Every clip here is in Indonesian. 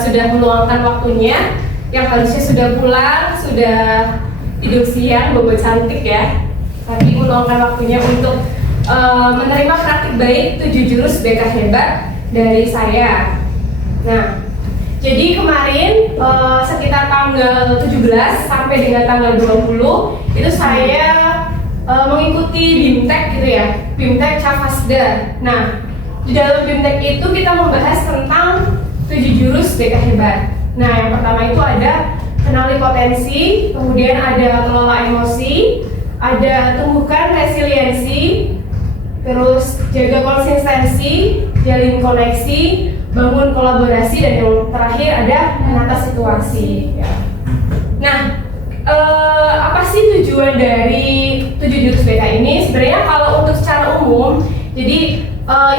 sudah meluangkan waktunya, yang harusnya sudah pulang, sudah tidur siang, bobo cantik ya, tapi meluangkan waktunya untuk menerima praktik baik 7 jurus BK Hebat dari saya. Nah, jadi kemarin sekitar tanggal 17 sampai dengan tanggal 20 itu saya mengikuti BIMTEK gitu ya, BIMTEK Cavasda. Nah, di dalam BIMTEK itu kita membahas tentang 7 jurus BK Hebat. Nah, yang pertama itu ada kenali potensi, kemudian ada kelola emosi, ada tumbuhkan resiliensi, terus jaga konsistensi, jalin koneksi, bangun kolaborasi, dan yang terakhir ada menata situasi. Nah, apa sih tujuan dari 7 jurus BK ini? Sebenarnya kalau untuk secara umum, jadi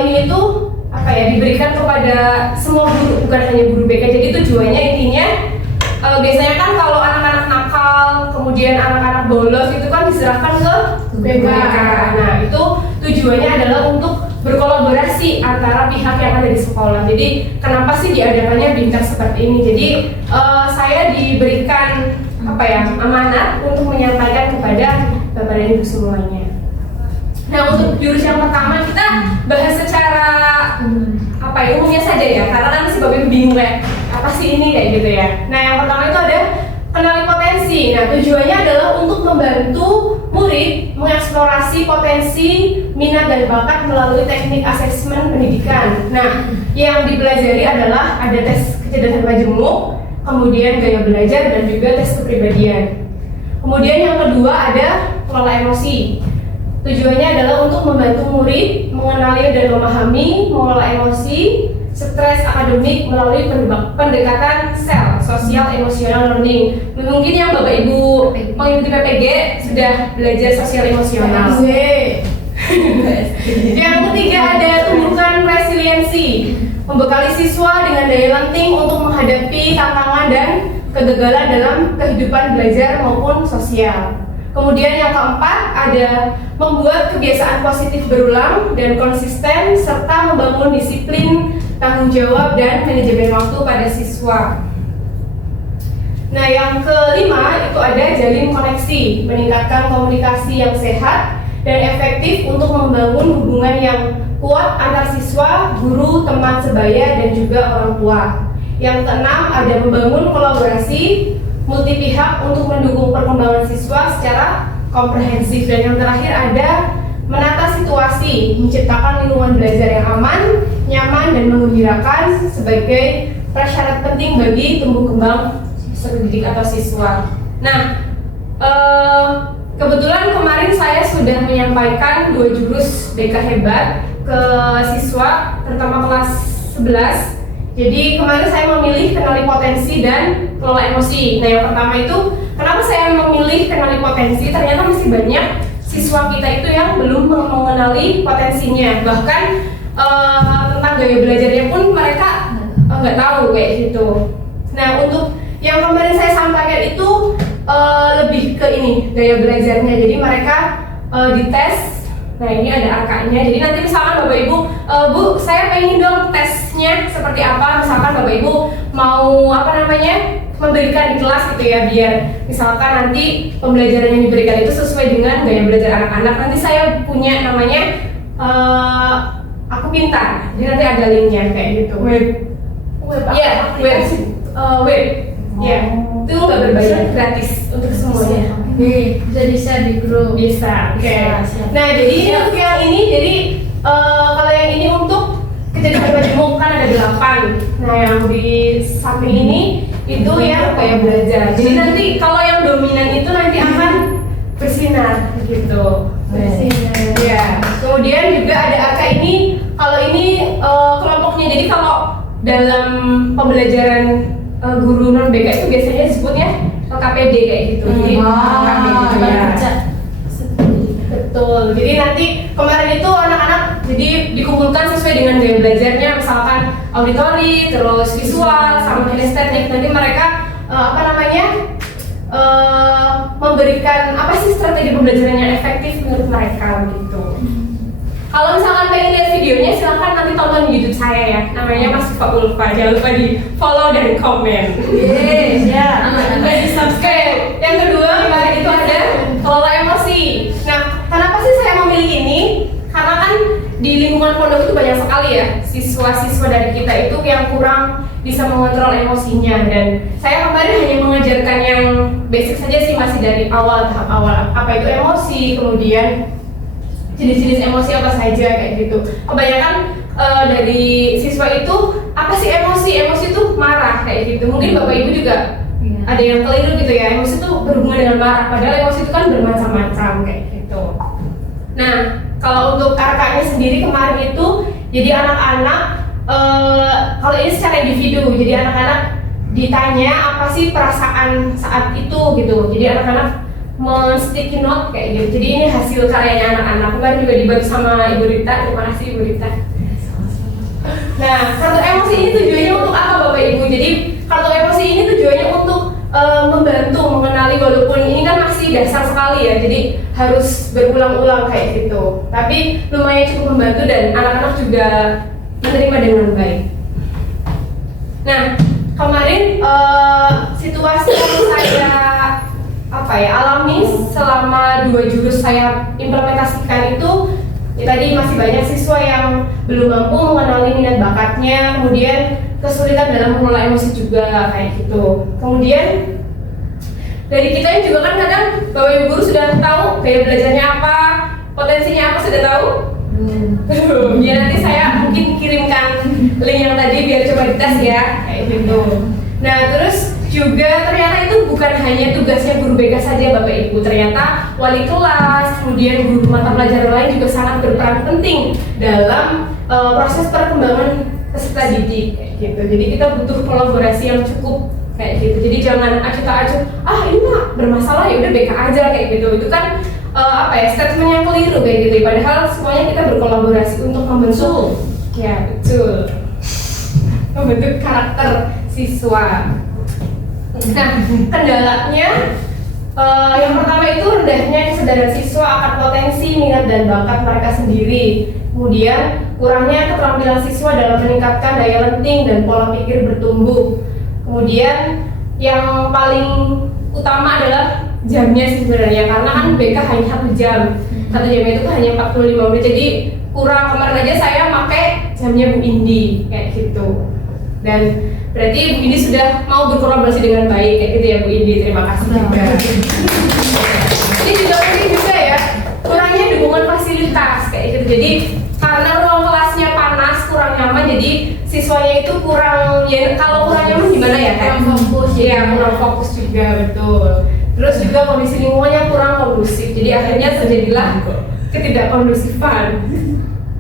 ini itu apa ya, diberikan kepada semua guru, bukan hanya guru BK. Jadi tujuannya intinya biasanya kan kalau anak-anak nakal, kemudian anak-anak bolos itu kan diserahkan ke BK. Nah, itu tujuannya adalah untuk berkolaborasi antara pihak yang ada di sekolah. Jadi kenapa sih diadakannya BIMTEK seperti ini? Jadi saya diberikan apa ya, amanat untuk menyampaikan kepada Bapak dan Ibu semuanya. Nah, untuk jurus yang pertama kita bahas secara apa ya, umumnya saja ya, karena kan masih Bapak Ibu bingung kayak apa sih ini kayak gitu ya. Nah, yang pertama itu ada kenali potensi. Nah, tujuannya adalah untuk membantu murid mengeksplorasi potensi, minat dan bakat melalui teknik asesmen pendidikan. Nah, yang dipelajari adalah ada tes kecerdasan majemuk, kemudian gaya belajar, dan juga tes kepribadian. Kemudian yang kedua ada kelola emosi. Tujuannya adalah untuk membantu murid mengenali dan memahami mengelola emosi, stres akademik melalui pendekatan SEL, Social Emotional Learning. Mungkin yang Bapak Ibu mengikuti PPG sudah belajar sosial emosional. Yang ketiga ada tumbuhkan resiliensi, membekali siswa dengan daya lenting untuk menghadapi tantangan dan kegagalan dalam kehidupan belajar maupun sosial. Kemudian yang keempat ada membuat kebiasaan positif berulang dan konsisten, serta membangun disiplin, tanggung jawab, dan manajemen waktu pada siswa. Nah, yang kelima itu ada jalin koneksi, meningkatkan komunikasi yang sehat dan efektif untuk membangun hubungan yang kuat antar siswa, guru, teman sebaya, dan juga orang tua. Yang keenam ada membangun kolaborasi multi pihak untuk mendukung perkembangan siswa secara komprehensif. Dan yang terakhir ada menata situasi, menciptakan lingkungan belajar yang aman, nyaman, dan menggembirakan sebagai prasyarat penting bagi tumbuh kembang pendidik atau siswa. Nah, kebetulan kemarin saya sudah menyampaikan 2 jurus BK Hebat ke siswa, terutama kelas 11. Jadi kemarin saya memilih kenali potensi dan kelola emosi. Nah, yang pertama itu kenapa saya memilih kenali potensi? Ternyata masih banyak siswa kita itu yang belum mengenali potensinya. Bahkan tentang gaya belajarnya pun mereka nggak tahu kayak gitu. Nah, untuk yang kemarin saya sampaikan itu lebih ke ini, gaya belajarnya. Jadi mereka dites. Nah, ini ada angkanya. Jadi nanti misalkan Bapak Ibu, Bu, saya pengen dong tesnya seperti apa. Misalkan Bapak Ibu mau memberikan di kelas gitu ya, biar misalkan nanti pembelajaran yang diberikan itu sesuai dengan gaya belajar anak-anak. Nanti saya punya namanya Aku Pintar. Jadi nanti ada linknya kayak gitu. Web. Ya, web. Ya, itu nggak berbayar, gratis untuk semuanya. Bisa di-share di grup. Bisa, oke. Nah, jadi untuk yang ini, jadi kalau yang ini untuk kecerdasan majemuk kan ada 8. Nah, yang di samping ini itu yang kayak belajar. Jadi nanti kalau yang dominan itu nanti akan bersinar gitu. Bersinar. Ya. Kemudian juga ada angka ini. Kalau ini kelompoknya. Jadi kalau dalam pembelajaran guru non BK itu biasanya disebutnya KPD kayak gitu. Jadi KPD ya. Betul. Jadi nanti kemarin itu anak-anak jadi dikumpulkan sesuai dengan gaya belajarnya, misalkan auditori, terus visual, sama kinestetik. Nanti mereka memberikan apa sih strategi pembelajaran yang efektif menurut mereka gitu. Kalau misalkan pengen lihat videonya, silahkan nanti tonton di YouTube saya ya. Namanya Mas Siva Ulfa. Jangan lupa di follow dan komen. Ya. Juga di subscribe. Yang kedua kemarin itu ada kelola emosi. Nah, kenapa sih saya memilih ini? Karena kan di lingkungan pondok itu banyak sekali ya siswa-siswa dari kita itu yang kurang bisa mengontrol emosinya, dan saya kemarin hanya mengajarkan yang basic saja sih, masih dari tahap awal apa itu emosi, kemudian jenis-jenis emosi apa saja kayak gitu. Kebanyakan dari siswa itu apa sih emosi? Emosi itu marah kayak gitu. Mungkin Bapak Ibu juga ada yang keliru gitu ya, emosi itu berhubungan dengan marah, padahal emosi itu kan bermacam-macam kayak gitu. Nah, kalau untuk RK-nya sendiri kemarin itu jadi anak-anak kalau ini secara individu, jadi anak-anak ditanya apa sih perasaan saat itu gitu. Jadi anak-anak men-sticky note kayak gitu. Jadi ini hasil karyanya anak-anak. Kemarin juga dibantu sama Ibu Rita. Terima kasih Ibu Rita. Nah, kartu emosi ini tujuannya untuk apa Bapak Ibu? Jadi kartu emosi ini tujuannya untuk membantu mengenali, walaupun ini kan masih dasar sekali ya, jadi harus berulang-ulang kayak gitu. Tapi lumayan cukup membantu dan anak-anak juga menerima dengan baik. Nah, kemarin situasi yang saya alami selama 2 jurus saya implementasikan itu ya, tadi masih banyak siswa yang belum mampu mengenali minat bakatnya, kemudian kesulitan dalam mengelola emosi juga kayak gitu. Kemudian dari kita juga kan kadang Bapak Ibu guru sudah tahu gaya belajarnya apa, potensinya apa, sudah tahu? Ya nanti saya mungkin kirimkan link yang tadi biar coba dites ya kayak gitu. Nah terus juga ternyata itu bukan hanya tugasnya guru BK saja Bapak Ibu, ternyata wali kelas, kemudian guru mata pelajaran lain juga sangat berperan penting dalam proses perkembangan peserta didik kayak gitu. Jadi kita butuh kolaborasi yang cukup kayak gitu. Jadi jangan acuh-acuh, ini mah bermasalah ya udah BK aja kayak gitu. Itu kan statement yang keliru kayak gitu. Padahal semuanya kita berkolaborasi untuk membentuk membentuk karakter siswa. Nah, kendalanya yang pertama itu rendahnya kesadaran siswa akan potensi, minat dan bakat mereka sendiri. Kemudian kurangnya keterampilan siswa dalam meningkatkan daya lenting dan pola pikir bertumbuh. Kemudian yang paling utama adalah jamnya sih sebenarnya, karena kan BK hanya 1 jam. 1 jam itu kan hanya 45 menit, jadi kurang. Kemarin aja saya pakai jamnya Bu Indi kayak gitu. Dan berarti Bu Indi sudah mau berkolaborasi dengan baik kayak gitu ya Bu Indi. Terima kasih juga. Ini juga penting juga ya, kurangnya dukungan fasilitas kayak gitu. Jadi karena ruang kelasnya panas, kurang nyaman, jadi siswanya itu kurang, ya kalau kurang nyaman gimana ya, kayak fokus ya, kurang fokus juga, betul. Terus juga kondisi lingkungannya kurang kondusif, jadi akhirnya terjadilah ketidakkondusifan.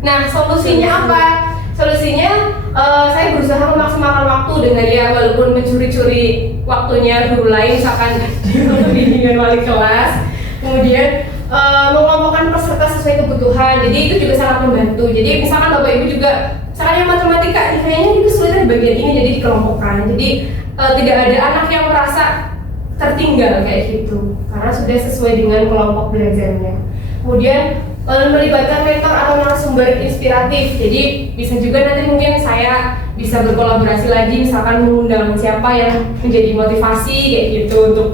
Nah solusinya apa? Solusinya saya berusaha memaksimalkan waktu dengan ya, walaupun mencuri-curi waktunya guru lain, misalkan dengan wali kelas. Kemudian mengelompokkan peserta sesuai kebutuhan, jadi itu juga sangat membantu. Jadi misalkan Bapak Ibu juga, misalkan yang matematika kayaknya itu kesulitan di bagian ini, jadi dikelompokkan. Jadi tidak ada anak yang merasa tertinggal kayak gitu, karena sudah sesuai dengan kelompok belajarnya. Kemudian melibatkan mentor atau narasumber inspiratif, jadi bisa juga nanti mungkin saya bisa berkolaborasi lagi, misalkan mengundang siapa yang menjadi motivasi kayak gitu untuk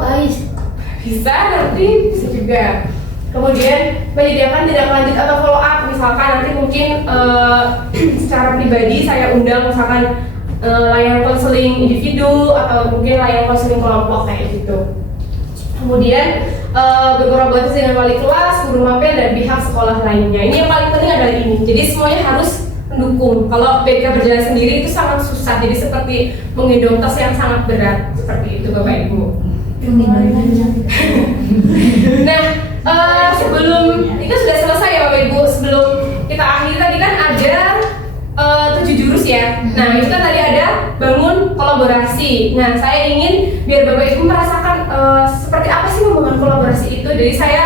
bisa nanti bisa juga. Kemudian menyediakan tindak lanjut atau follow up, misalkan nanti mungkin secara pribadi saya undang misalkan layanan konseling individu atau mungkin layanan konseling kelompok kayak gitu. Kemudian berkolaborasi dengan wali kelas, guru mapel dan pihak sekolah lainnya. Ini yang paling penting adalah ini. Jadi semuanya harus mendukung. Kalau BK berjalan sendiri itu sangat susah. Jadi seperti menggendong tas yang sangat berat seperti itu Bapak Ibu. Nah, sebelum itu sudah selesai ya Bapak Ibu. Sebelum kita akhiri tadi kan ada 7 jurus ya. Nah itu kan tadi ada bangun kolaborasi. Nah saya ingin biar Bapak Ibu merasakan seperti apa sih membangun kolaborasi itu. Jadi saya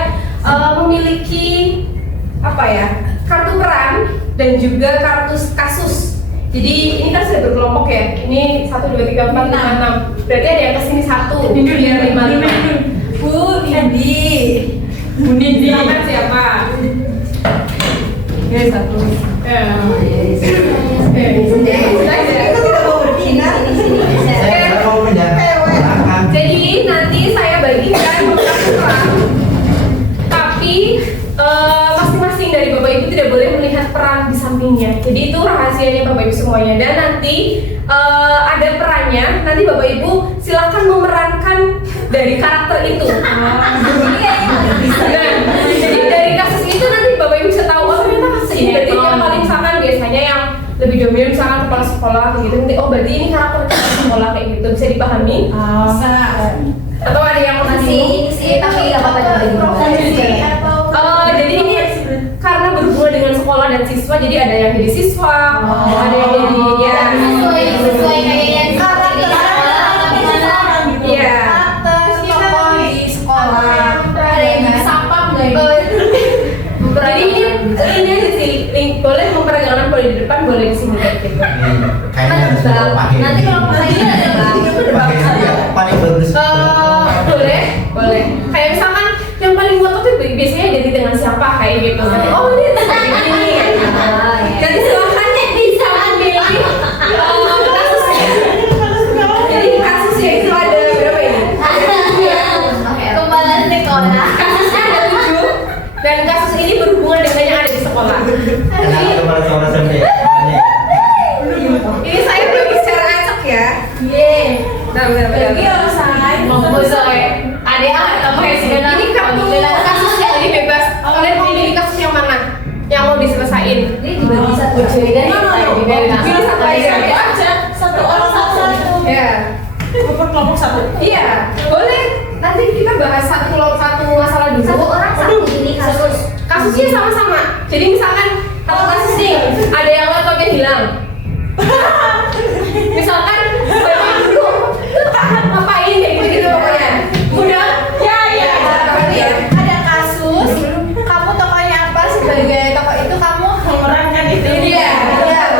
memiliki kartu peran dan juga kartu kasus. Jadi ini kan sudah berkelompok ya. Ini 1, 2, 3, 4, 5, 6. Berarti ada yang kesini 1 biar 5. Bu Nindi. Silakan siapa? Ya satu. Ya. Saya mau pindah belakang. Jadi nanti saya bagikan beberapa peran, tapi masing-masing dari Bapak Ibu tidak boleh melihat peran di sampingnya. Jadi itu rahasianya Bapak Ibu semuanya. Dan nanti ada perannya. Nanti Bapak Ibu silakan memerankan dari karakter itu. Nah, jadi dari kasus itu nanti Bapak Ibu bisa tahu oh ternyata kasus ini berarti yang paling misalkan biasanya yang lebih dominan misalkan kepala sekolah kayak gitu. Nanti oh berarti ini karakter kepala sekolah kayak gitu bisa dipahami. Bisa. Atau ada yang Masih ini sih tapi nggak apa-apa jadi ini karena berhubungan dengan sekolah dan siswa, jadi ada yang jadi siswa, ada yang jadi ya sesuai kayak yang iya. Tokoh di sekolah. Ada yang jadi sapam nggak ini? Jadi ini aja sih, boleh memperagakan boleh di depan, boleh di sini kayak gitu. Kayaknya harus pakai. Nanti kalau pakainya ada pakai dia paling bagus. Boleh. Kayak misalkan yang paling ngotot tuh biasanya identik dengan siapa kayak gitu. Oh ini ini. Jadi silakan bisa memilih kasusnya. Jadi kasusnya itu ada berapa ini? kembali sekolah. Kasusnya ada 7 dan kasus ini berhubungan dengan yang ada di sekolah. Kenapa kepala sekolah sampai? Ini saya bagi secara acak ya. Bentar. Ada yang ini kartu kasusnya jadi bebas. Kalian mau pilih kasus yang mana? Yang mau diselesain? Ini dibagi satu Pilih satu aja. Satu orang satu. Ya. Kelompok satu. Iya, boleh. Nanti kita bahas satu masalah dulu. Satu orang satu ini kasus. Kasusnya sama-sama. Jadi misalkan kalau kasus nih ada yang laptopnya hilang. Misalkan dulu ngapain kayak gitu pokoknya. Udah. Ya. Ada kasus. Kamu tokohnya apa sebagai tokoh itu kamu memerankan itu. Iya.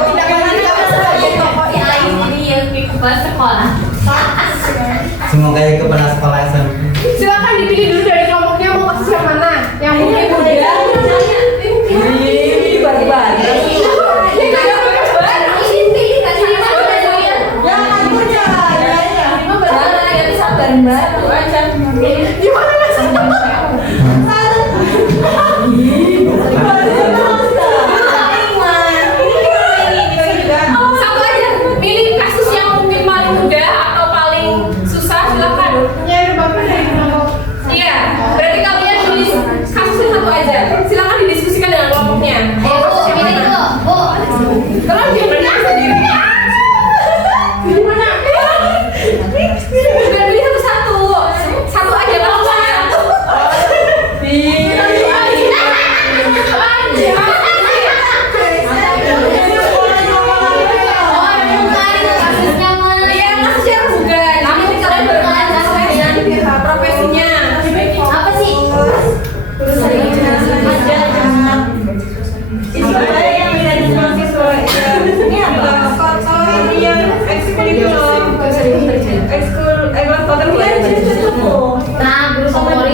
Tidak lanjut kamu sebagai tokoh Yang lain ini yang ke kepala sekolah. Semua kayak kepala sekolah SMP. Silakan dipilih dulu dari kelompoknya mau kasus yang mana. Yang mungkin muda. Satu aja, pilih kasus yang mungkin paling mudah atau paling susah, silakan. Iya, berarti kalian pilih kasus yang satu aja. Silakan didiskusikan dengan kelompoknya. Kasus yang mana? Kalian jangan sendiri. Gimana? Udah pilih satu-satu. Satu aja kasusnya. Iya, kasusnya bukan. Tapi kalian berkenalan sesuai dengan profesinya. Apa sih?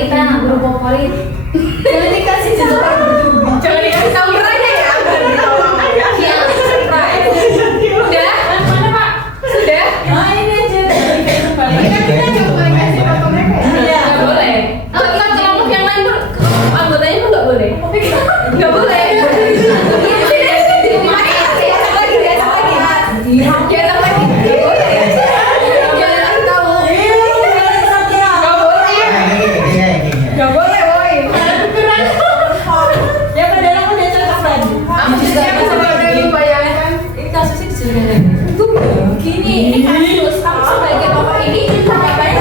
Nah, guru favorit. Jangan dikasih Jangan dikasih tahu aja ya. Iya. Surprise. Udah? Mana Pak? Sudah? Nggak boleh. Kalau kelompok yang lain anggotanya pun nggak boleh. Nggak boleh. Diacak lagi. Nggak boleh. Jangan tahu. Nggak boleh, boy. Aku juga bisa bayangkan. Ini kasusnya disuruh gini. Ini kasus kamu sebagai tokoh ini ngapain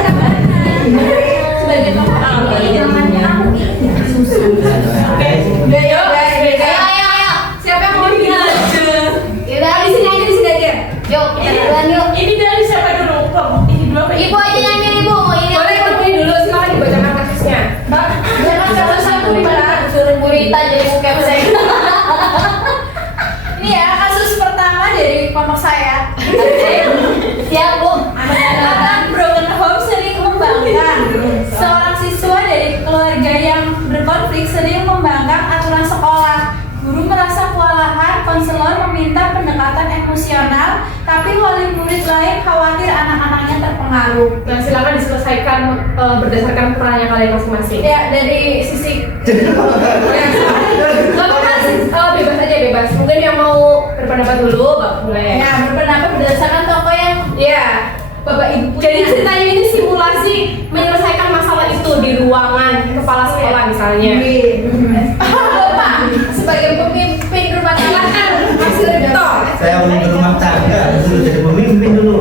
sekolahan, konselor meminta pendekatan emosional, tapi wali murid lain khawatir anak-anaknya terpengaruh. Nah, silakan diselesaikan berdasarkan perannya kalian masing-masing. Ya, dari sisi Gak apa-apa, bebas aja bebas. Mungkin yang mau berpendapat dulu, Bapak boleh. ya berpendapat berdasarkan tokoh yang Iya. Bapak Ibu punya. Jadi ceritanya ini simulasi menyelesaikan masalah itu di ruangan kepala sekolah misalnya. Bapak sebagai pemimpin rumah tangga Mas Rektor. Saya pemimpin rumah tangga, dulu jadi pemimpin dulu.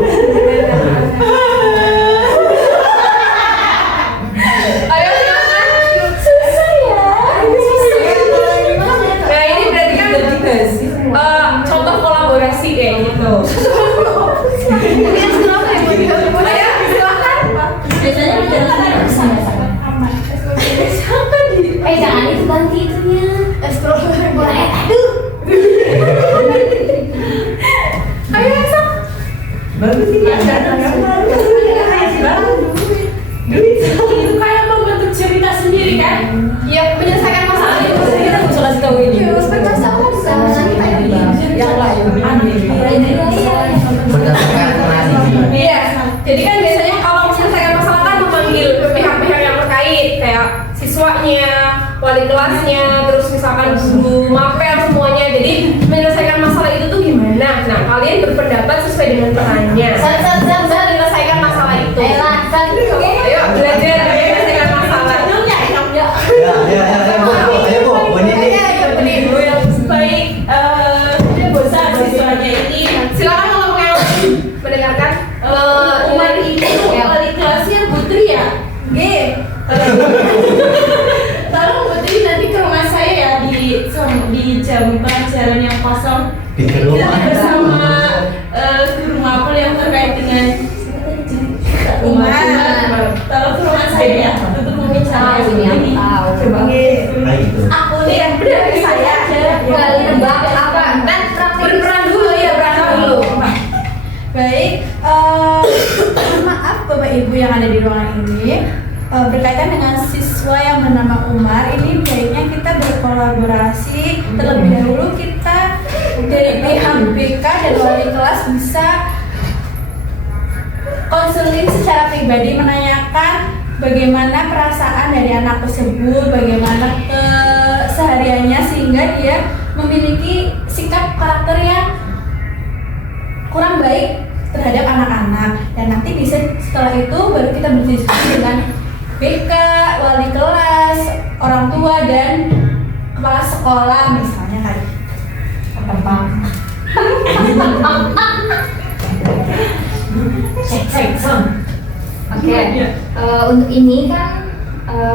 Ayo silakan. susah ya. Nah ini berarti kan contoh kolaborasi kayak gitu. Ayo silakan. Biasanya di dalam jangan itu ganti itunya. Aduh. Ayo sok. Bagus sih. Itu kayak membentuk cerita sendiri kan? Ya menyelesaikan masalah itu sendiri. Kita bisa kasih tahu ini. Yang lain. Berdasarkan narasi. Iya. Jadi kan biasanya kalau menyelesaikan masalah kan memanggil pihak-pihak yang terkait kayak siswanya, wali kelasnya, terus misalkan guru, mapel semuanya. Jadi menyelesaikan masalah itu tuh gimana? Nah kalian berpendapat sesuai dengan perannya. Bisa menyelesaikan masalah itu. Ayo belajar menyelesaikan masalah. Ayo Bu, Bu Nini. Ibu yang baik, dia bosan siswanya ini. Silakan kalau yang mendengarkan. Umar ini wali kelasnya Putri ya. G. Tolong Putri nanti ke rumah saya ya di jam pelajaran yang kosong. Di Kita rumah. bersama guru mapel yang terkait dengan Umar. Tolong ke rumah saya ya untuk membicarakan ini. Coba. Ayo gitu. Aku nih yang benar saya. Wali nebak apa? Kan Berperan dulu ya, berperan dulu. Baik, maaf Bapak Ibu yang ada di ruangan ini, berkaitan dengan siswa yang bernama Umar, ini baiknya kita berkolaborasi. Terlebih dahulu kita dari pihak BK dan wali kelas bisa konseling secara pribadi, menanyakan bagaimana perasaan dari anak tersebut, bagaimana kesehariannya, sehingga dia memiliki sikap karakter yang kurang baik terhadap anak-anak. Dan nanti bisa setelah itu baru kita berdiskusi dengan BK, wali kelas, orang tua, dan kepala sekolah misalnya tadi. Oke. Untuk ini kan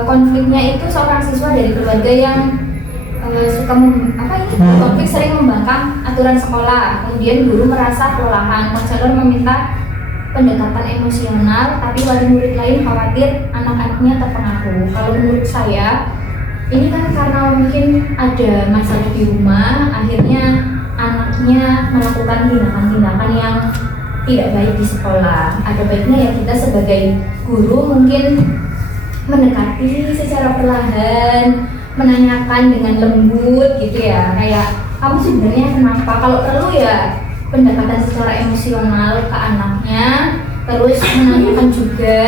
konfliknya itu seorang siswa dari keluarga yang suka konflik sering membangkang aturan sekolah. Kemudian guru merasa kelelahan. Konselor meminta pendekatan emosional, tapi wali murid lain khawatir anak-anaknya terpengaruh. Kalau menurut saya, ini kan karena mungkin ada masalah di rumah, akhirnya anaknya melakukan tindakan-tindakan yang tidak baik di sekolah. Ada baiknya ya kita sebagai guru mungkin mendekati secara perlahan, menanyakan dengan lembut gitu ya, kayak kamu sebenarnya kenapa. Kalau perlu ya pendekatan secara emosional ke anaknya, terus menanyakan juga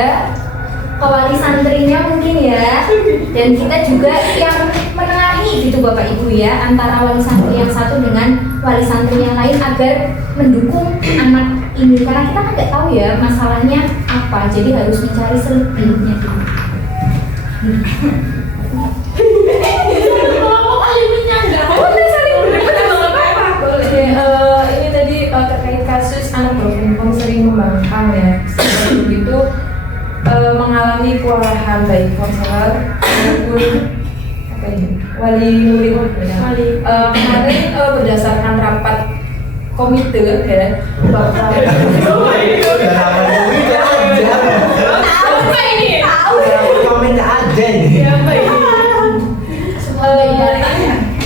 ke wali santrinya mungkin ya, dan kita juga yang menengahi gitu Bapak Ibu ya, antara wali santri yang satu dengan wali santri yang lain agar mendukung anak ini, karena kita kan nggak tahu ya masalahnya apa, jadi harus mencari selebihnya gitu. Ini tadi terkait kasus anak Provinkom sering membangkang ya. Seperti itu mengalami kewalahan baik konselor maupun wali murid. Kemarin berdasarkan rapat komite ya Bapak. Apa ini? Komen aja ini.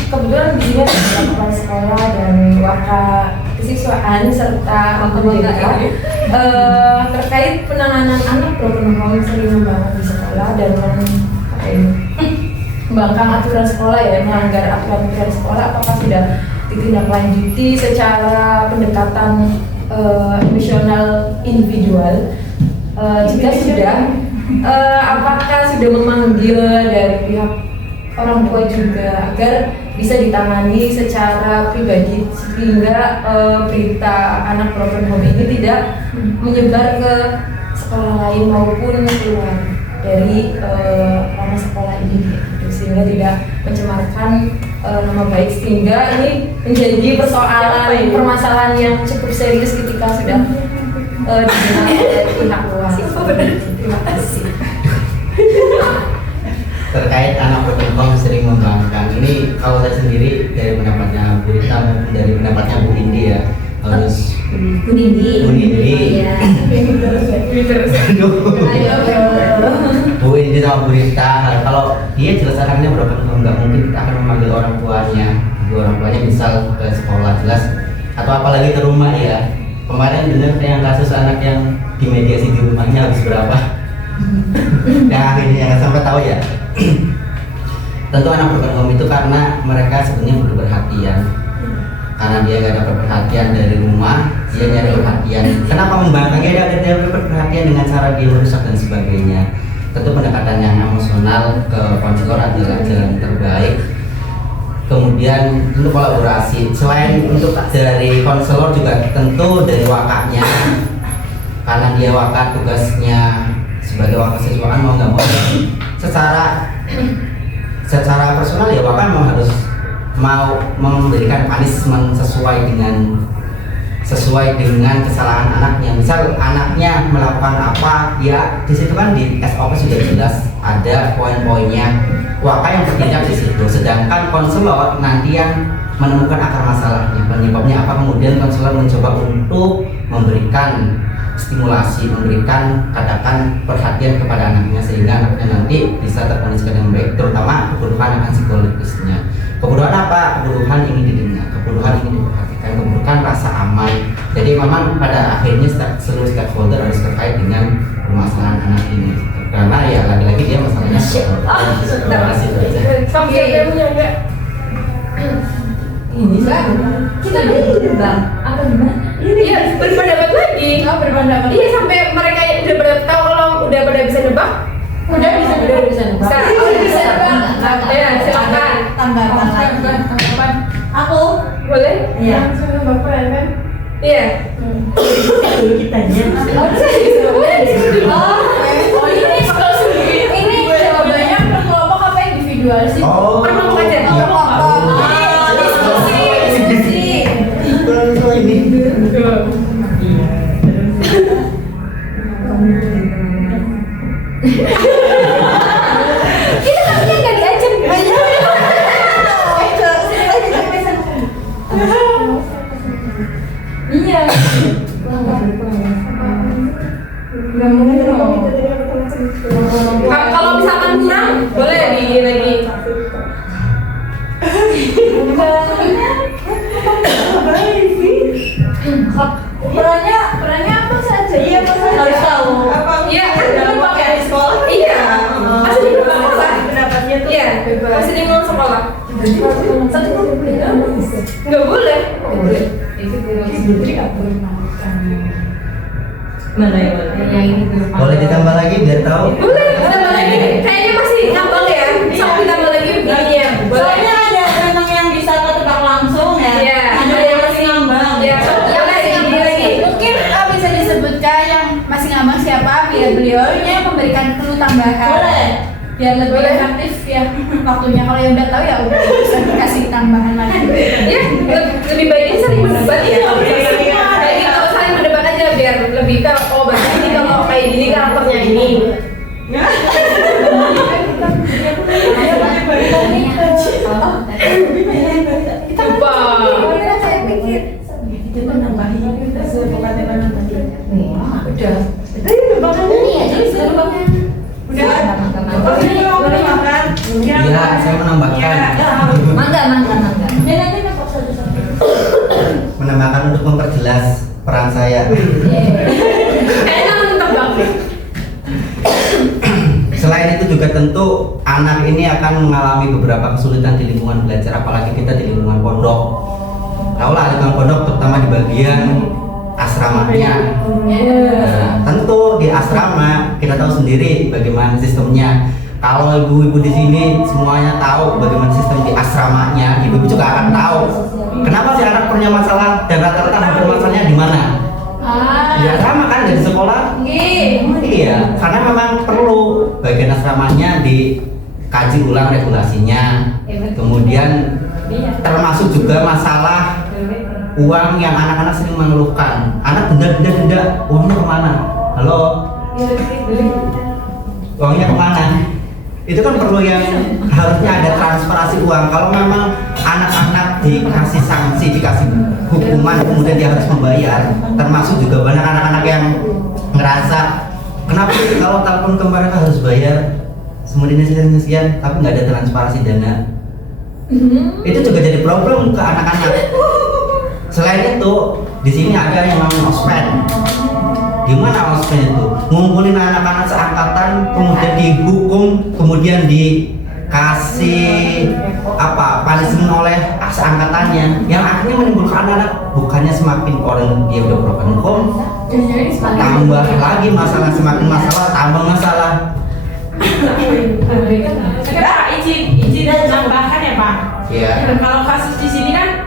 Kebetulan di sini ada kepala sekolah dan wakil kesiswaan serta keluarga terkait penanganan anak program sering membangkang di sekolah dan membangkang aturan sekolah ya, melanggar aturan sekolah. Apakah sudah ditindaklanjuti secara pendekatan emosional individual. Jika sudah, apakah sudah memanggil dari pihak orang tua juga agar bisa ditangani secara pribadi sehingga berita anak broken home ini tidak menyebar ke sekolah lain maupun keluar dari ranah sekolah ini gitu, sehingga tidak mencemarkan nama baik, sehingga ini menjadi permasalahan yang cukup serius ketika sudah dikenal oleh pihak luar. Terima kasih. Terkait anak broken home sering membangkang, ini kalau saya sendiri dari pendapatnya Bu Rita maupun dari pendapatnya Bu Indi ya, harus Bu Nindi. Bu Indi. Iya. Bu Indi sama Bu Rita, kalau dia jelas anaknya broken home, nggak mungkin kita akan memanggil orang tuanya. Orang tuanya misal ke sekolah jelas, atau apalagi ke rumah ya. Kemarin dengar yang kasus anak yang dimediasi di rumahnya habis berapa? Yang akhirnya yang sampai tahu ya. Tentu anak broken home itu karena mereka sebenarnya perlu perhatian. Karena dia gak dapat perhatian dari rumah, dia nyari perhatian. Kenapa membangkangnya? Dia dapat perhatian dengan cara dia merusak dan sebagainya. Tentu pendekatan yang emosional ke konselor adalah jalan terbaik. Kemudian untuk kolaborasi, selain untuk dari konselor juga tentu dari wakaknya, karena dia wakak tugasnya sebagai wakil siswa kan mau nggak mau secara personal ya wakak mau harus memberikan punishment sesuai dengan kesalahan anaknya. Misal anaknya melakukan apa, ya di situ kan di SOP sudah jelas ada poin-poinnya. Wakak yang bertindak di situ, sedangkan konselor nanti yang menemukan akar masalahnya, penyebabnya apa, kemudian konselor mencoba untuk memberikan stimulasi, memberikan katakan perhatian kepada anaknya sehingga anaknya nanti bisa terkondisikan dengan baik, terutama kebutuhan akan psikologisnya. Kebutuhan apa? Kebutuhan ingin didengar, kebutuhan ingin diperhatikan, kebutuhan rasa aman. Jadi memang pada akhirnya seluruh stakeholder harus terkait dengan permasalahan anak ini. Karena ya lagi-lagi dia masalahnya terima kasih saja. Sampai punya enggak? Ini kan Kita dulu bang, apa gimana? Iya, berpendapat lagi. Berpendapat. Iya, sampai mereka yang udah pada tahu kalau udah pada bisa nebak. Udah bisa udah nebak. Udah bisa nebak. Ya, silakan. Tanggapan lagi. Aku Boleh? Iya. Sama Bapak ya kan? Iya. Oh ini kalau sendiri ini jawabannya per kelompok apa individual sih? Oh. Per kelompok aja. Per kelompok. Diskusi. Kita tapi nggak diajak. iya. Kalau misalkan kurang, boleh di lagi. Perannya apa saja? Iya, harus tahu. Iya, kan Dalam waktu di sekolah. Iya. Masih di luar sekolah. Pendapatnya tuh Iya, masih di luar sekolah. Nggak boleh. Mana ya? Boleh ditambah lagi biar tahu. Boleh, ditambah lagi. Kayaknya masih ngambang ya. Bisa ditambah lagi begini ya. Boleh. Soalnya ada memang yang bisa ketebak langsung ya. Iya. Ada yang masih ngambang. Ya, boleh ini lagi. Mungkin bisa disebutkan yang masih ngambang siapa biar beliaunya memberikan clue tambahan. Boleh. Biar lebih Boleh. efektif ya waktunya. Kalau yang udah tahu ya udah bisa dikasih tambahan lagi. Ya, lebih baiknya saling berdebat ya. Kayak gitu, saling berdebat aja biar lebih tahu. Oh, berarti ini kalau kayak gini karakternya ini. Coba. Udah. Iya, jadi sebelumnya. Iya, saya menambahkan. Mangga. Menambahkan untuk memperjelas peran saya. Enak tebak nih. Selain itu juga tentu anak ini akan mengalami beberapa kesulitan di lingkungan belajar, apalagi kita di lingkungan pondok. tahu lah lingkungan pondok terutama di bagian asramanya. Nah, tentu di asrama kita tahu sendiri bagaimana sistemnya. Kalau ibu-ibu di sini semuanya tahu bagaimana sistem di asramanya, ibu-ibu juga akan tahu kenapa si anak punya masalah dan rata-rata hampir masalahnya di mana. Di asrama kan, dari sekolah. Iya, karena memang perlu bagian asramanya dikaji ulang regulasinya. Kemudian termasuk juga masalah uang yang anak-anak sering mengeluhkan. Anak denda, uangnya kemana? Halo? Uangnya kemana? Itu kan perlu yang harusnya ada transferasi uang. Kalau memang anak-anak dikasih sanksi, dikasih hukuman, kemudian dia harus membayar, termasuk juga banyak anak-anak yang ngerasa kenapa sih kalau telepon ke mereka harus bayar kemudian sekian, tapi nggak ada transparansi dana. Itu juga jadi problem ke anak-anak. Selain itu, di sini ada yang namanya ospek. Gimana ospek itu? Ngumpulin anak-anak seangkatan, kemudian dihukum, kemudian dikasih punishment oleh seangkatannya, yang akhirnya menimbulkan anak bukannya semakin orang dia udah broken home, tambah lagi masalah, semakin masalah, tambah masalah. Pak, izin tambahkan ya Pak. Iya. Kalau kasus di sini kan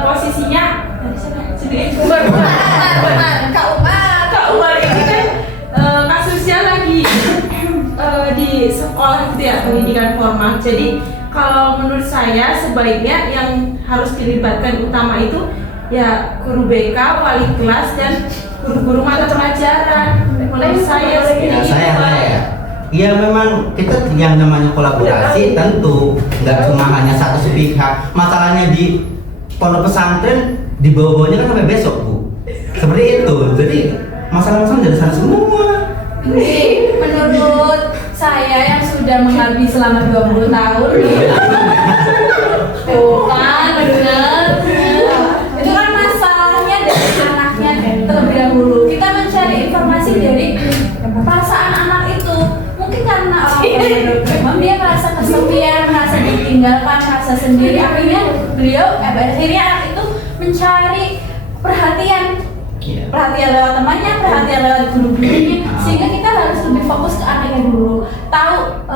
posisinya Kak Umar ini kan kasusnya lagi di sekolah gitu ya, pendidikan formal. Jadi kalau menurut saya sebaiknya yang harus dilibatkan utama itu ya guru BK, wali kelas dan guru-guru mata pelajaran. Menurut saya Ya, saya. Ya memang kita yang namanya kolaborasi tentu nggak cuma hanya satu sepihak. Masalahnya di pondok pesantren dibawa-bawanya kan sampai besok Bu. Seperti itu. Jadi masalah-masalah dari sana semua. Menurut saya yang sudah mengabdi selama 20 tahun bukan benar. Itu kan masalahnya dari anaknya terlebih dahulu. Kita mencari informasi dari perasaan anak itu. Mungkin karena orang dia merasa kesepian, merasa ditinggalkan, merasa sendiri. Akhirnya akhirnya anak itu mencari perhatian lewat temannya, perhatian lewat guru-gurunya, sehingga kita harus lebih fokus ke anaknya dulu, tahu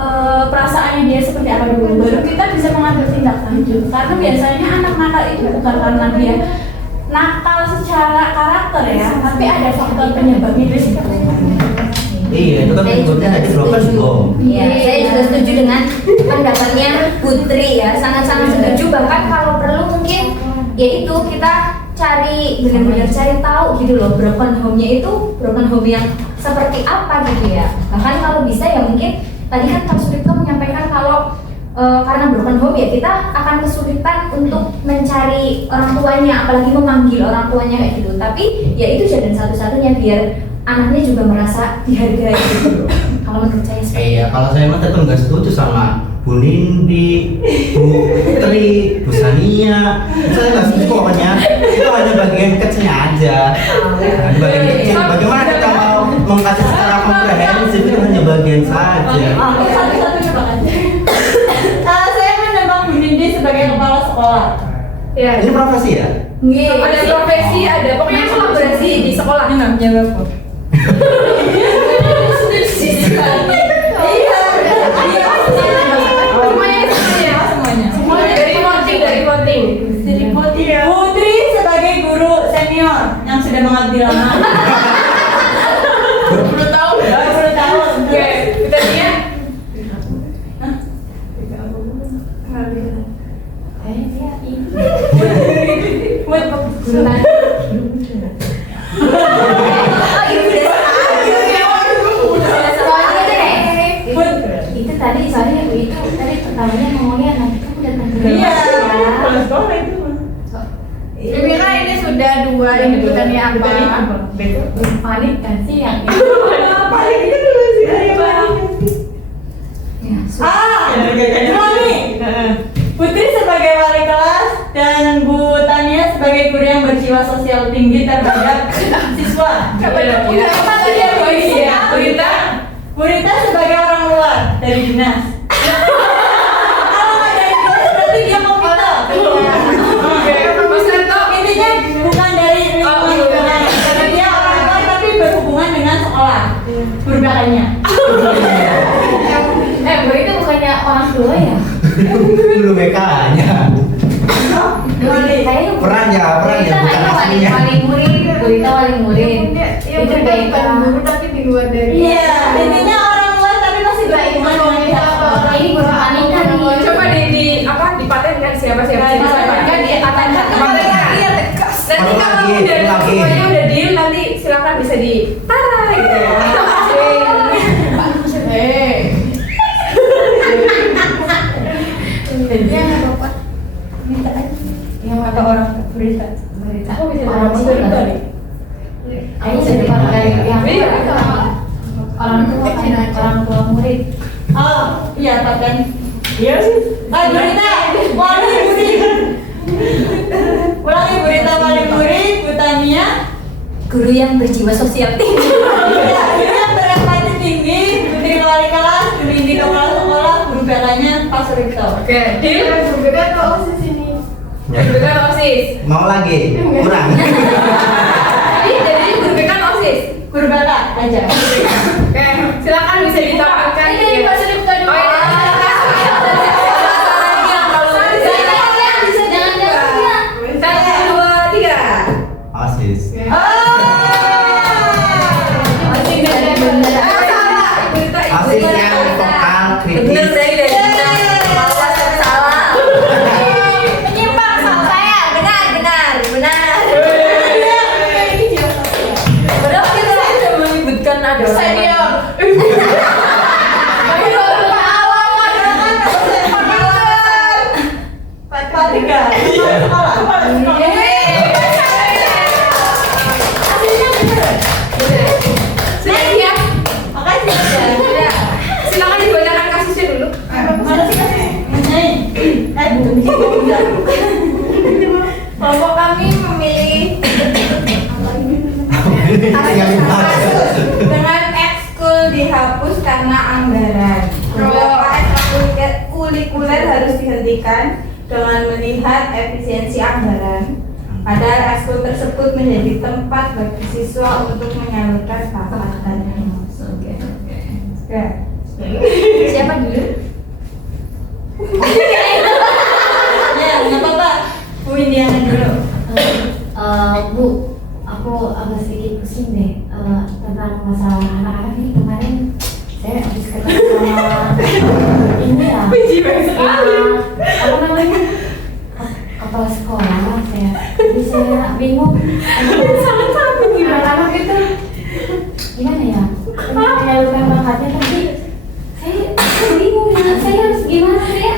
perasaannya dia seperti apa dulu, baru kita bisa mengambil tindak lanjut. Karena biasanya anak nakal itu bukan karena dia nakal secara karakter ya, tapi ada faktor penyebabnya di situ. Iya, itu kan sebutnya tadi broken home. Iya, saya juga setuju dengan pendapatnya Putri ya, sangat-sangat setuju. Bahkan kalau perlu mungkin yaitu kita benar-benar cari tahu gitu loh, broken home-nya itu broken home yang seperti apa gitu ya. Bahkan kalau bisa ya mungkin tadi kan Kak Suripto menyampaikan kalau karena broken home ya kita akan kesulitan untuk mencari orang tuanya, apalagi memanggil orang tuanya kayak gitu. Tapi ya itu jalan satu-satunya biar anaknya juga merasa dihargai gitu. Kalau menurut saya Iya, kalau saya mah tetap nggak setuju sama Bu Nindi, Bu Putri, Bu Sania. Saya nggak setuju pokoknya. Itu hanya bagian kecilnya aja. Nah, bagian kecil. Bagaimana kita mau mengkaji secara komprehensif itu hanya bagian saja. Satu-satunya banget. Saya menembak Bu Nindi sebagai kepala sekolah. Ya, Ini profesi ya? ada profesi, ada pokoknya kolaborasi di sekolah. Namanya apa? Putri sebagai guru senior yang sudah mengabdi lama. 20 tahun. 20 tahun. Oke, kita lihat. itu tadi soalnya itu tadi pertamanya ngomongnya nanti kamu datang ke Iya. kelas ya. Mira ini sudah 2 yang dibutuhkannya apa? Panik dan siang. Panik itu dulu sih. Mami. Putri sebagai wali kelas dan Bu Tania sebagai guru yang berjiwa sosial tinggi terhadap siswa. Bu Rita sebagai orang luar dari dinas. Kalau nggak dari dinas berarti dia mau minta. Mas Santo, Guru BK-nya. Guru itu bukannya orang tua ya? Guru BK-nya. Kayaknya Perannya bukan aslinya. wali murid, gurita wali murid. Yang Itu bukan BK. guru tapi di luar dari. Iya, intinya orang luar tapi masih beriman dengan pihak sekolah. Ini guru panika nih. Coba di apa dipatenkan siapa Nah, kan dipatenkan. Iya, tegas. Nanti Kalau kalau lagi, udah lagi. semuanya udah deal nanti silakan bisa ditara gitu ya. Iya, nggak apa-apa. Minta aja. Yang kata orang berita. Aku bisa Orang orang tua cerita nih. nih. Kayaknya jadi pakai yang Iya. orang tua kan orang tua murid. Oh, iya, paten. Iya sih. Berita, wali murid. Ulangi, berita wali murid, Bu Tania. Guru yang berjiwa sosial tinggi. Iya, yang berempati tinggi, Putri wali kelas, guru indi kepala sekolah, guru BK-nya Pak Surito. Oke, deal. Berbeda kalau OSIS ini. Ya. Berbeda kalau OSIS. Mau lagi? Kurang. Jadi guru BK atau OSIS? Guru BK aja. Oke, silakan bisa ditambahkan. Ini Pak Surito dulu. Oh iya. Satu, dua, tiga. OSIS. OSIS yang vokal kritis. Menyimpang sama saya, benar. Padahal kita sudah menyebutkan ada orang. Senior. Tiga. Silakan ya. Makasih ya. Silakan dibacakan kasusnya dulu. Mana sih kelompok kami memilih dengan ekskul dihapus karena anggaran. Beberapa ekstrakurikuler harus dihentikan dengan melihat efisiensi anggaran. Padahal ekskul tersebut menjadi tempat bagi siswa untuk menyalurkan bakatnya. Oke. Siapa dulu? Ya, nggak apa-apa. Bu Indiana dulu. Bu, aku agak sedikit pusing deh tentang masalah anak-anak ini. Kemarin saya habis ketemu sama ini ya, apa namanya, kepala sekolah saya. Jadi saya bingung. Anak-anak itu gimana ya? Menyalurkan bakatnya tapi saya bingung ya. Saya harus gimana ya?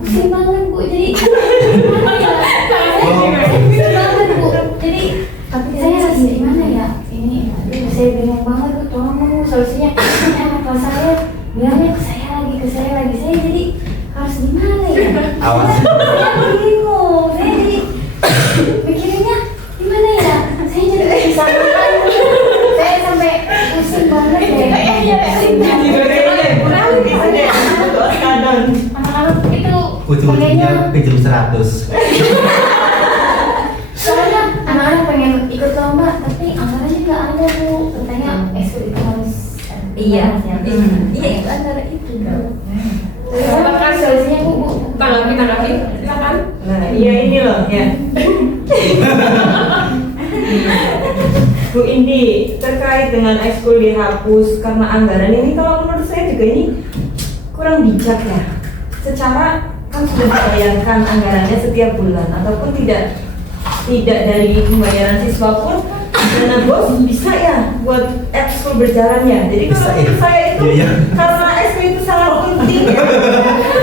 Pusing banget Bu. Jadi gimana ya? Pusing banget Bu. Jadi saya harus gimana ya? Ini saya bingung banget Bu. Tolong dong solusinya. Ini anak kelas saya bilangnya ke saya lagi. Saya jadi harus gimana ya? Awas. Saya bingung. Saya jadi pikirannya gimana ya? Saya jadi bisa makan. Saya sampai pusing banget deh. Anak-anak itu Ujung-ujungnya pengennya, pinjam 100. soalnya anak-anak pengen ikut lomba tapi anggarannya nggak ada Bu. Katanya ekskul itu harus Iya. iya itu antara itu silakan solusinya Bu. Tanggapi, silakan. Nah, iya ini loh ya. Bu Indi, terkait dengan ekskul dihapus karena anggaran ini, kalau menurut saya juga ini kurang bijak ya. Secara kan sudah dibayarkan anggarannya setiap bulan ataupun tidak dari pembayaran siswa pun dana bos bisa ya buat ekskul berjalan ya. Jadi Bisa, kalau ya. menurut saya itu Iya, iya. karena ekskul itu sangat penting ya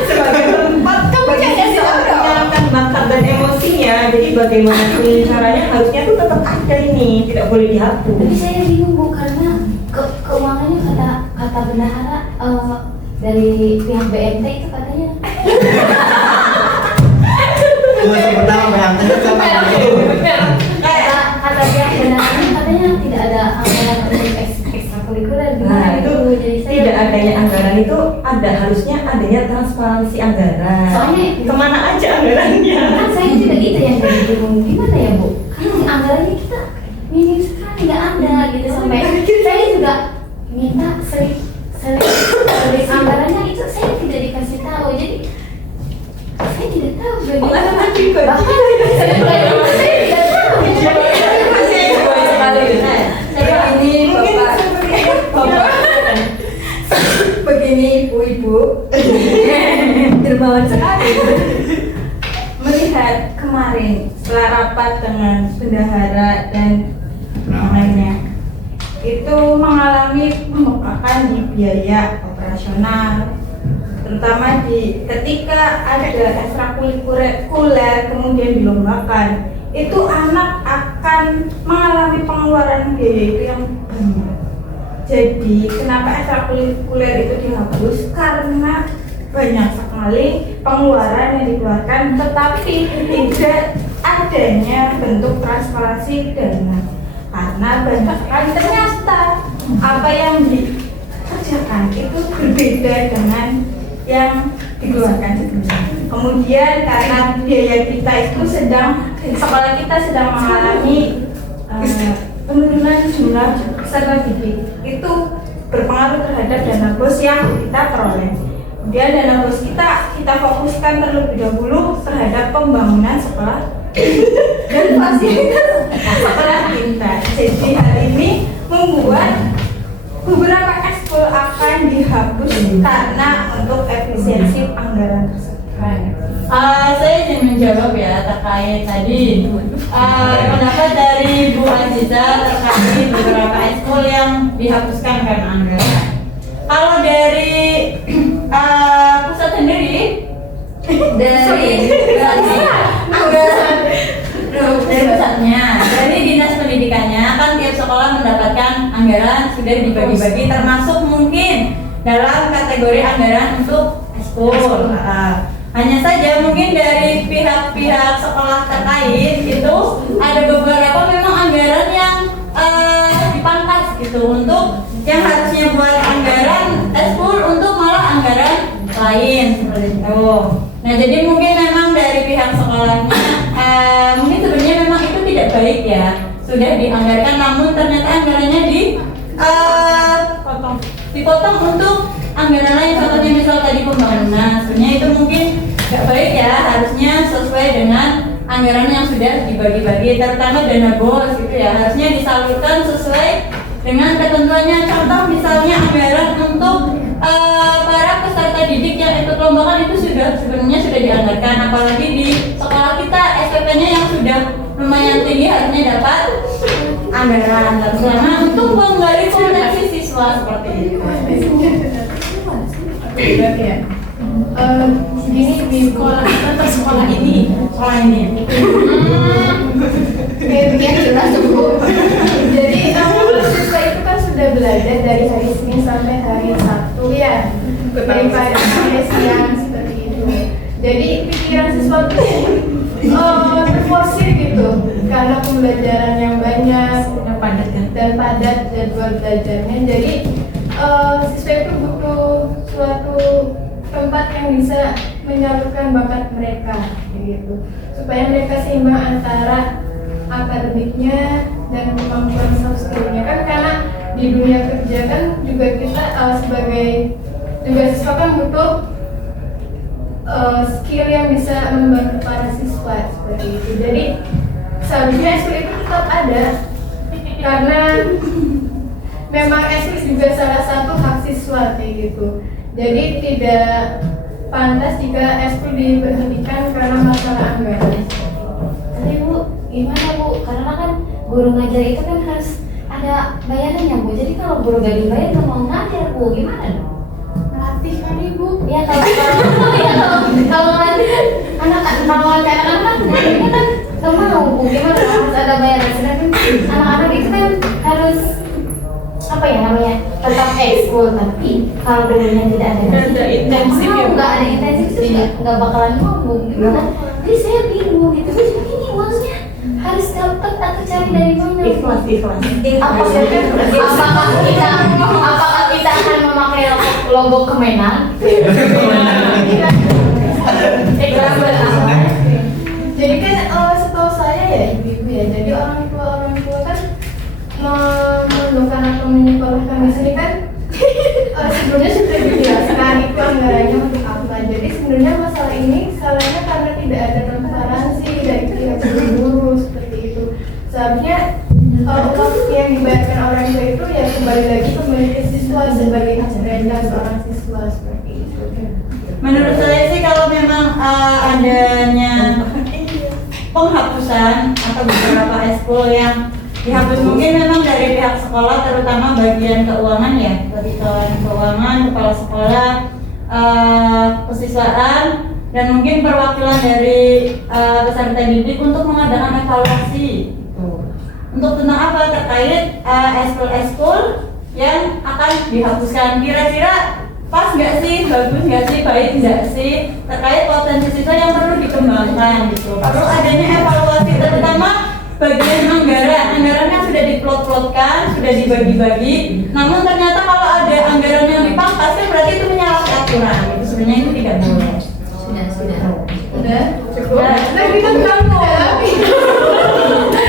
sebagai tempat bagi siswa menyalurkan bakat dan emosinya. Jadi bagaimana caranya harusnya tuh tetap ada ini, tidak boleh dihapus. Tapi saya bingung Bu karena keuangannya kata bendahara dari pihak BNT itu katanya Gue pertama yang sama itu. kata pihak bendahara katanya tidak ada anggaran untuk ekstrakurikuler Nah gimana itu jadi saya tidak adanya anggaran itu harusnya adanya transparansi anggaran. Soalnya kemana aja anggarannya? kan saya juga itu yang jadi bingung gimana ya Bu karena anggarannya kita minim sekali nggak ada gitu sampai saya juga ibu-ibu dermawan sekali melihat kemarin setelah rapat dengan bendahara dan yang lainnya itu mengalami pembengkakan di biaya operasional, terutama ketika ada ekstrakurikuler kemudian dilombakan, itu anak akan mengalami pengeluaran biaya itu yang banyak. Jadi kenapa ekstrakurikuler itu dihapus? Karena banyak sekali pengeluaran yang dikeluarkan, tetapi tidak adanya bentuk transparansi dana. Karena banyak sekali ternyata apa yang dikerjakan itu berbeda dengan yang dikeluarkan sebelumnya. Kemudian karena biaya kita itu sekolah kita sedang mengalami penurunan jumlah peserta didik, itu berpengaruh terhadap dana BOS yang kita peroleh. Kemudian dana BOS kita fokuskan terlebih dahulu terhadap pembangunan sekolah dan fasilitas sekolah kita. Jadi hal ini membuat beberapa ekskul akan dihapus karena untuk efisiensi anggaran tersebut. Saya ingin menjawab ya terkait tadi pendapat dari Bu Aziza terkait beberapa ekskul yang dihapuskan karena anggaran. Kalau dari pusat sendiri, dari pusatnya, dari dinas pendidikannya kan tiap sekolah mendapatkan anggaran sudah dibagi-bagi, termasuk mungkin dalam kategori anggaran untuk ekskul. Hanya saja mungkin dari pihak-pihak sekolah terkait itu ada beberapa memang anggaran yang dipangkas gitu, untuk yang harusnya buat anggaran ekskul untuk malah anggaran lain seperti itu. Nah jadi mungkin memang dari pihak sekolahnya mungkin sebenarnya memang itu tidak baik ya, sudah dianggarkan namun ternyata anggarannya dipotong untuk anggaran lain, contohnya misal tadi pembangunan. Sebenarnya itu mungkin nggak baik ya, harusnya sesuai dengan anggaran yang sudah dibagi-bagi, terutama dana BOS gitu ya, harusnya disalurkan sesuai dengan ketentuannya. Contoh misalnya anggaran untuk para peserta didik yang ikut lomba kan itu sebenarnya sudah dianggarkan, apalagi di sekolah kita SPP-nya yang sudah lumayan tinggi harusnya dapat anggaran terutama untuk menggali potensi siswa seperti itu. Gini di sekolah atau sekolah ini Kayak jelas tuh. jadi siswa itu kan sudah belajar dari hari Senin sampai hari Sabtu ya, dari pagi sampai siang seperti itu. Jadi pikiran siswa itu terforsir gitu karena pembelajaran yang banyak dan padat jadwal belajarnya. Jadi siswa itu butuh suatu tempat yang bisa menyalurkan bakat mereka gitu, supaya mereka seimbang antara akademiknya dan kemampuan soft skill-nya kan, karena di dunia kerja kan juga kita sebagai siswa kan butuh skill yang bisa membantu para siswa seperti itu. Jadi seharusnya skill itu tetap ada karena memang skill juga salah satu hak siswa kayak gitu. Jadi tidak pantas jika ekskul diberhentikan karena masalah anggaran. Tapi Bu, gimana Bu? Karena kan guru ngajar itu kan harus ada bayarannya Bu. Jadi kalau guru gak dibayar nggak mau ngajar Bu, gimana dong? Latih kan Ibu? Ya kalau nanti kan anak-anak kan nggak mau Bu, gimana harus ada bayaran. Sedangkan anak-anak itu kan harus apa ya namanya, tetap ekskul, tapi kalau gurunya tidak ada intensif ya, nggak ada intensif terus nggak bakalan ngomong gimana. Jadi saya bingung gitu, terus ini uangnya harus dapat atau cari dari mana? Ikhlas. Apakah kita akan memakai logo Kemenang? Jadi kan setahu saya ya ibu-ibu ya, jadi orang tua kan menundukkan atau menyekolahkan di sini kan sebelumnya sudah dijelaskan itu anggarannya untuk apa. Jadi sebenarnya masalah ini salahnya karena tidak ada transparansi dari pihak guru seperti itu. Seharusnya uang yang dibayarkan orang tua itu ya kembali lagi ke milik siswa sebagai hak agenda seorang siswa seperti itu. Menurut saya sih kalau memang adanya penghapusan atau beberapa eskul yang dihapus mungkin memang dari pihak sekolah, terutama bagian keuangan ya, bagian keuangan, kepala sekolah, kesiswaan, dan mungkin perwakilan dari peserta didik untuk mengadakan evaluasi gitu. Untuk tentang apa terkait eskul-eskul yang akan dihapuskan, kira-kira pas nggak sih, bagus nggak sih, baik nggak sih, terkait potensi siswa yang perlu dikembangkan gitu. Perlu adanya evaluasi, terutama bagian anggaran yang sudah diplot-plotkan, sudah dibagi-bagi, namun ternyata kalau ada anggaran yang dipangkas kan berarti itu menyalahi aturan gitu. Sebenarnya itu tidak boleh. Udah? Cukup. Nah, kita kamu.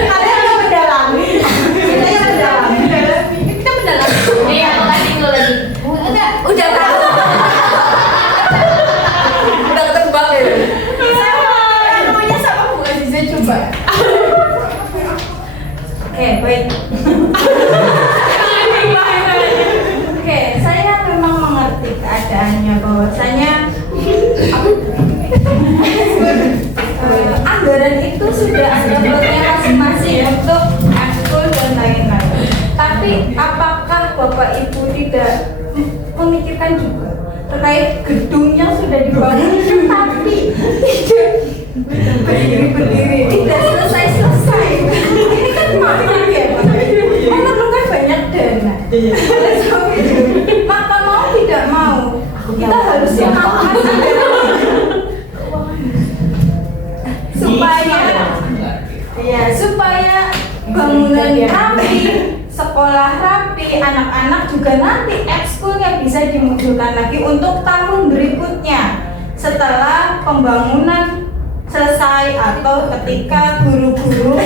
Ada yang mendalami. Kita yang mendalami. Kita mendalami. Iya, makasih lo lagi. Udah tahu. Udah ketebak ya. Namanya sama bukan sih, saya coba. Oke, baik. Oke, saya memang mengerti keadaannya bahwasanya anggaran itu sudah ada plotnya masing-masing untuk ekskul dan lain-lain. Tapi apakah Bapak Ibu tidak memikirkan juga terkait gedung yang sudah dibangun tapi tidak berdiri tidak selesai. Ini kan mahal ya Pak. Memerlukan banyak dana. Oleh sebab itu, maka mau tidak mau kita harus memakan supaya bangunan rapi, sekolah rapi, anak-anak juga nanti ekskulnya bisa dimunculkan lagi untuk tahun berikutnya setelah pembangunan selesai atau ketika guru-guru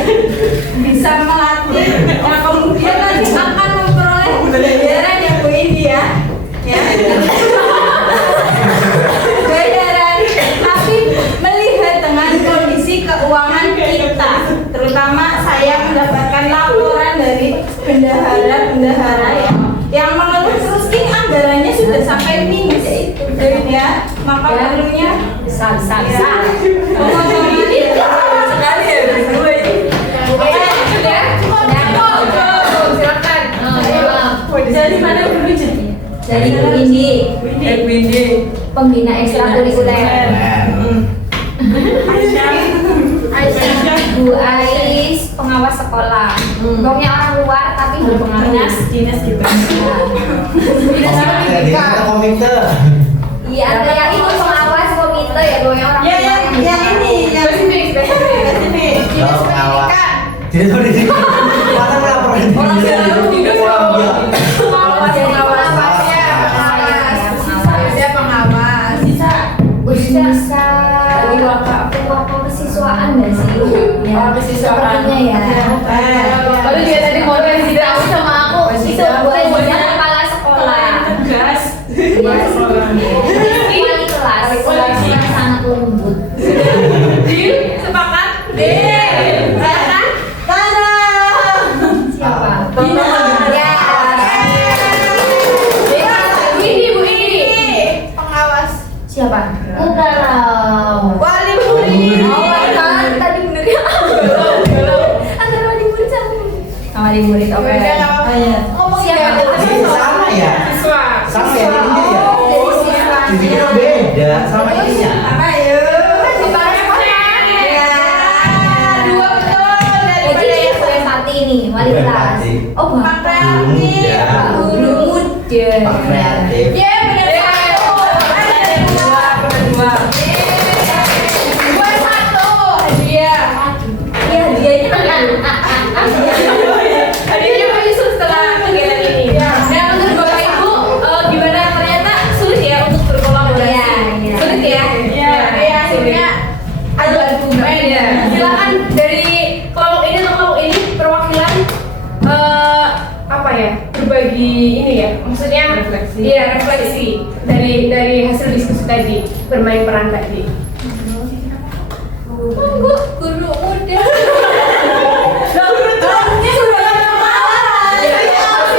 bisa melatih yang kemudian nanti akan memperoleh bayaran ya Bu Indi ya bayaran, tapi melihat dengan kondisi keuangan kita, terutama saya mendapatkan laporan dari bendahara yang mengeluh terus ini anggarannya sudah sampai minus ya, maka perlunya Bisa. sekali ya Gue. Silakan. dari mana dulu jadi? Dari Bu Indi, Windy. pembina ekstrakurikuler. Aisyah. Bu Ais, pengawas sekolah. Pokoknya orang luar tapi berpengaruh. Dinas gitu. Komite. Iya, ada yang itu pengawas komite ya, pokoknya orang Ya, luar yang ini, yang Spesifik. Kalau pengawas. Tidak pendidikan. Masa melaporkan Orang diri. selalu tidak Iya. pengawas. Dia pengawas. bisa kesiswaan nggak sih? Oh, kesiswaan. Sepertinya ya. Lalu juga tadi model tidak tahu sama aku. Itu buatnya kepala sekolah. Gas. Wali kelas yang sangat lembut. Sepakat? Siapa? Bina. Ya. Ini Bu ini pengawas. Siapa? Udah. Wali murid. Oh, kan tadi bener ya. Antara wali murid sama wali murid. Oke. Oh iya. Siapa? Sama ya? Siswa. Sama ya? Ini ya? Dari siswanya. Dibikin beda sama ininya. Ayo. Dua betul. Jadi Suresati ini wali kelas. Oh, Pak Kreatif. Pak Guru muda. Pak Kreatif. Ya benar satu. Ada dua. Dua satu. Hadiah. Iya, dianya Hadiahnya menyusul setelah kegiatan ini. Dan menurut Bapak Ibu, gimana ternyata sulit ya untuk berkolaborasi? Iya. Sulit ya? Iya. Akhirnya ada argumen ya. Silakan dari kelompok ini atau kelompok ini perwakilan apa ya, berbagi ini ya, maksudnya Refleksi. Iya, refleksi dari hasil diskusi tadi, bermain peran tadi. Monggo, guru muda. Gurunya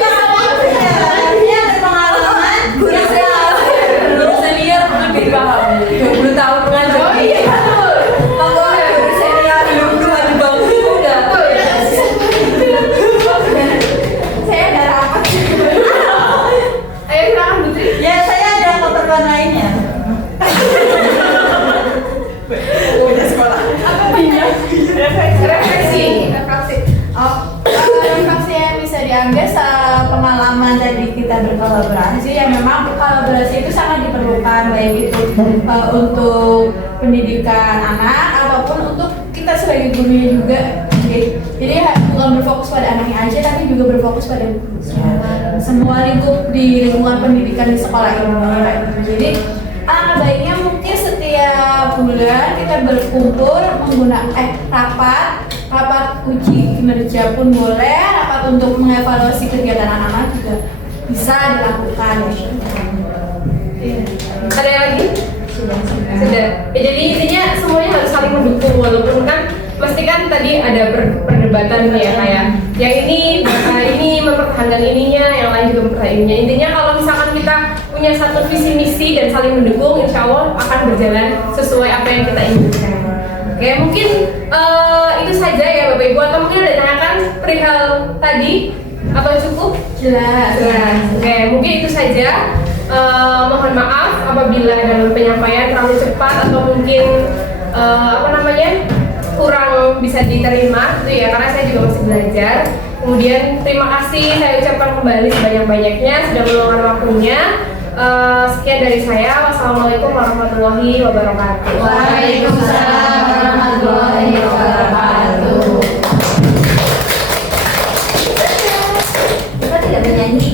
sudah berpengalaman. Gurunya berpengalaman. Guru kolaborasi yang memang kolaborasi itu sangat diperlukan, baik itu untuk pendidikan anak ataupun untuk kita sebagai gurunya juga. Jadi bukan berfokus pada anaknya aja, tapi juga berfokus pada semua lingkup di lingkungan pendidikan di sekolah ini. Jadi alangkah baiknya mungkin setiap bulan kita berkumpul menggunakan rapat uji kinerja pun boleh, rapat untuk mengevaluasi kegiatan anak-anak juga bisa dilakukan. Ada yang lagi? Sudah. Ya, jadi intinya semuanya harus saling mendukung, walaupun kan pasti kan tadi ada perdebatan ya, kayak yang ini mempertahankan ininya, yang lain juga mempertahankan ininya. Intinya kalau misalkan kita punya satu visi misi dan saling mendukung, insya Allah akan berjalan sesuai apa yang kita inginkan. Oke, mungkin itu saja ya Bapak Ibu, atau mungkin ada tanyakan perihal tadi atau cukup? Jelas. Oke, mungkin itu saja. Mohon maaf apabila dalam penyampaian terlalu cepat atau mungkin kurang bisa diterima gitu ya, karena saya juga masih belajar. Kemudian terima kasih saya ucapkan kembali sebanyak-banyaknya sudah meluangkan waktunya. Sekian dari saya. Wassalamualaikum warahmatullahi wabarakatuh. Waalaikumsalam warahmatullahi wabarakatuh. Kita tidak bernyanyi.